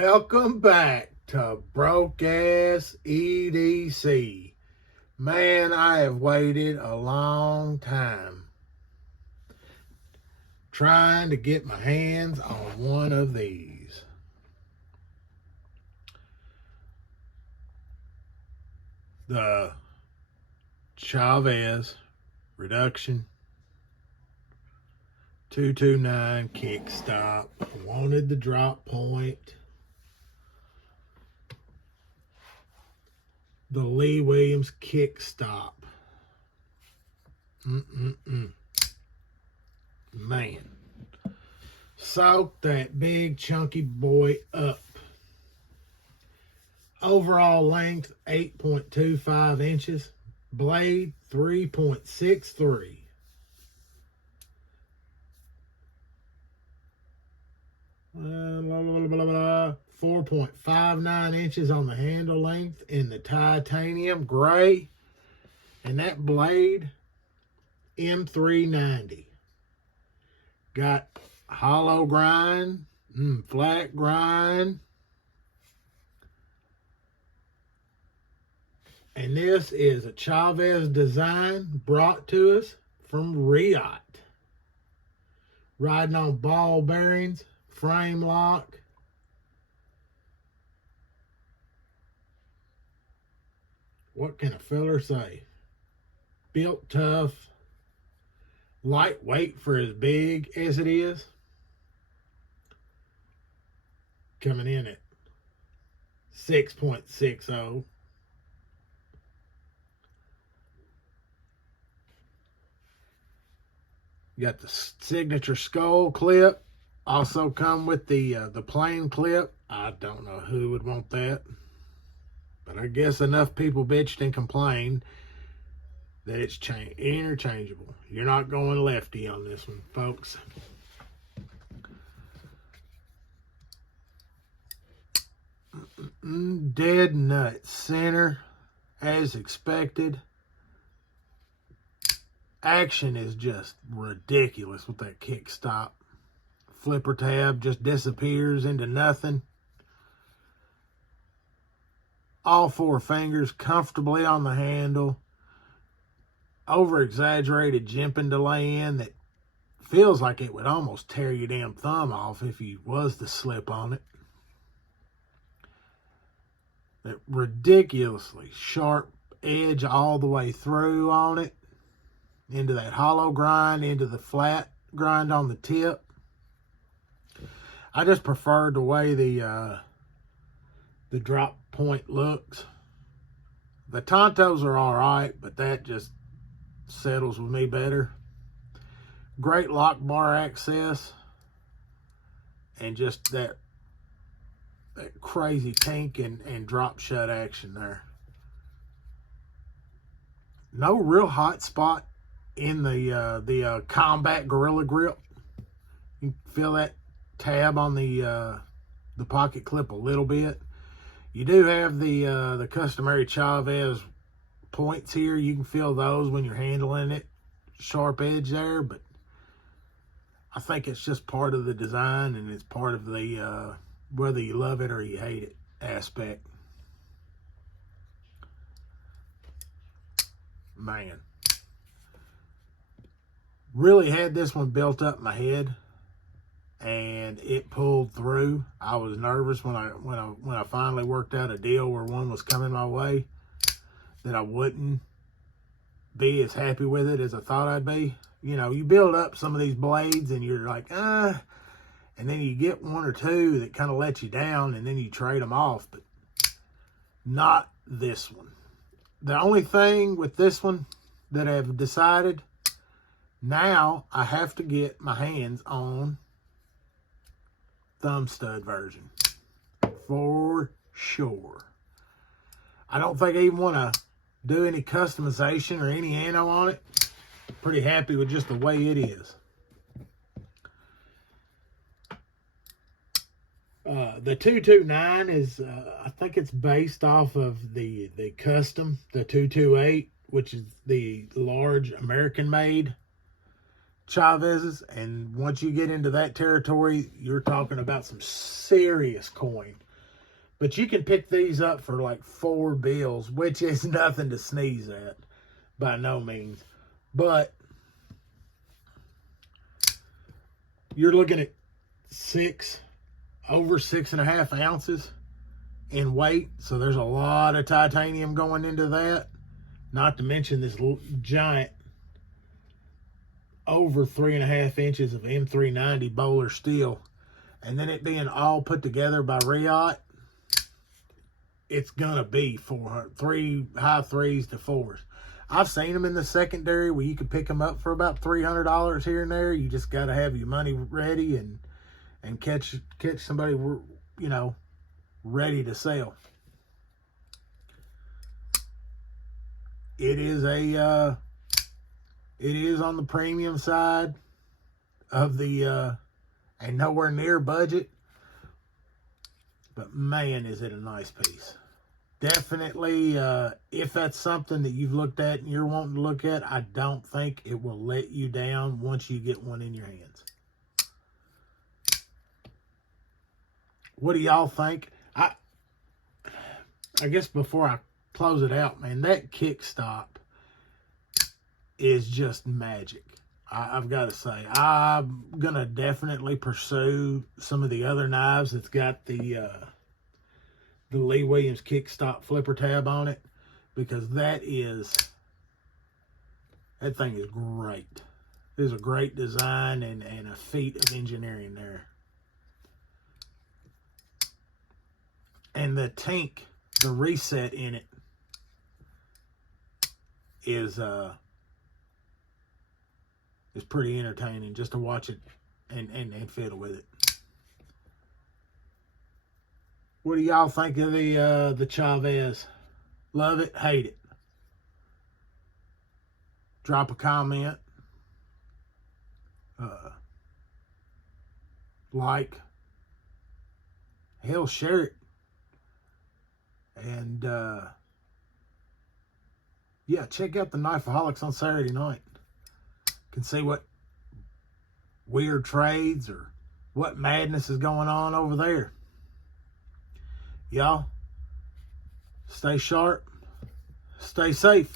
Welcome back to Broke Ass EDC. Man, I have waited a long time trying to get my hands on one of these. The Chaves Redencion 229 Kickstop. I wanted the drop point. The Lee Williams Kickstop. Man. Soak that big chunky boy up. Overall length 8.25 inches. Blade 3.63. Blah, blah, blah, blah. 4.59 inches on the handle length in the titanium gray. And that blade, M390. Got hollow grind, flat grind. And this is a Chaves design brought to us from Riyadh. Riding on ball bearings, frame lock. What can a fella say? Built tough, lightweight for as big as it is. Coming in at 6.60. You got the signature skull clip. Also come with the plain clip. I don't know who would want that. But I guess enough people bitched and complained that it's interchangeable. You're not going lefty on this one, folks. Dead nut center, as expected. Action is just ridiculous with that kickstop. Flipper tab just disappears into nothing. All four fingers comfortably on the handle. Over-exaggerated jimping delay in that feels like it would almost tear your damn thumb off if you was to slip on it. That ridiculously sharp edge all the way through on it. Into that hollow grind, into the flat grind on the tip. I just prefer the way the drop point looks. The Tontos are all right, but that just settles with me better. Great lock bar access, and just that crazy kink and drop shut action there. No real hot spot in the combat gorilla grip. You can feel that tab on the pocket clip a little bit. You do have the customary Chaves points here. You can feel those when you're handling it. Sharp edge there, but I think it's just part of the design, and it's part of the whether you love it or you hate it aspect. Man. Really had this one built up in my head, and it pulled through. I was nervous when I finally worked out a deal where one was coming my way that I wouldn't be as happy with it as I thought I'd be. You know, you build up some of these blades and you're like, and then you get one or two that kind of let you down, and then you trade them off, but not this one. The only thing with this one that I've decided, now I have to get my hands on thumb stud version for sure. I don't think I even want to do any customization or any anno on it. Pretty happy with just the way it is. The 229 is, I think it's based off of the custom, the 228, which is the large American-made Chaveses. And once you get into that territory, you're talking about some serious coin. But you can pick these up for like $4, which is nothing to sneeze at by no means. But you're looking at over 6.5 ounces in weight. So there's a lot of titanium going into that. Not to mention this giant over 3.5 inches of M390 bowler steel. And then it being all put together by Riot, it's gonna be 400, high 3s to 4s. I've seen them in the secondary where you can pick them up for about $300 here and there. You just got to have your money ready and catch somebody, you know, ready to sell. It is on the premium side of the and nowhere near budget, but man, is it a nice piece. Definitely, if that's something that you've looked at and you're wanting to look at, I don't think it will let you down once you get one in your hands. What do y'all think? I guess before I close it out, man, that Kickstop is just magic. I've got to say, I'm going to definitely pursue some of the other knives that's got the Lee Williams Kickstop flipper tab on it, because that thing is great. It is a great design and a feat of engineering there. And the tank, the reset in it is pretty entertaining just to watch it and fiddle with it. What do y'all think of the Chaves? Love it, hate it? Drop a comment. Like. Hell, share it. And yeah, check out the Knifeaholics on Saturday night. Can see what weird trades or what madness is going on over there. Y'all, stay sharp, stay safe.